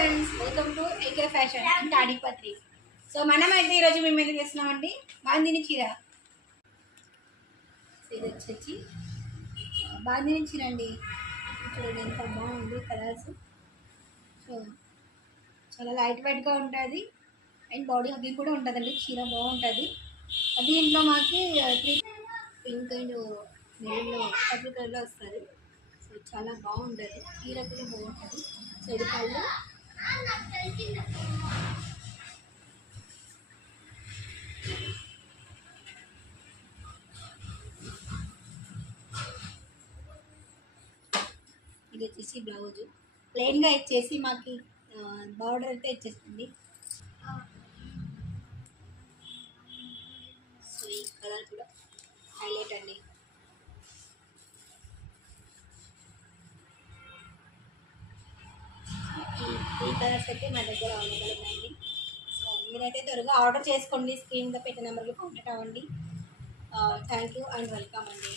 Friends, welcome to AK fashion and Tadipatri. So మనమైతే ఈరోజు మేము ఎందుకు చేస్తున్నామండి బాందిని చీర. ఇది వచ్చి బాందిని చీర అండి. చూడండి ఎంత బాగుంది కలర్స్. సో చాలా లైట్ వెయిట్గా ఉంటుంది అండ్ బాడీ హగ్గింగ్ కూడా ఉంటుందండి. చీర బాగుంటుంది. దీంట్లో మాకు పింక్ అండ్ మెరూన్లో పర్పుల్ కలర్లో వస్తుంది. సో చాలా బాగుంటుంది. చీర కూడా బాగుంటుంది. సో ఇది కళ్ళు ఇది వచ్చేసి బ్లౌజ్ ప్లెయిన్గా ఇచ్చేసి మాకు బార్డర్ అయితే ఇచ్చేస్తుంది. సో ఈ కలర్ కూడా హైలైట్ అండి. ఈ కలర్స్ అయితే మా దగ్గర అవైలబుల్ ఉన్నాయండి. సో మీరైతే త్వరగా ఆర్డర్ చేసుకోండి. స్క్రీన్ మీద పెట్టిన నెంబర్కి కాంటాక్ట్ అవ్వండి. థ్యాంక్ యూ అండ్ వెల్కమ్ అండి.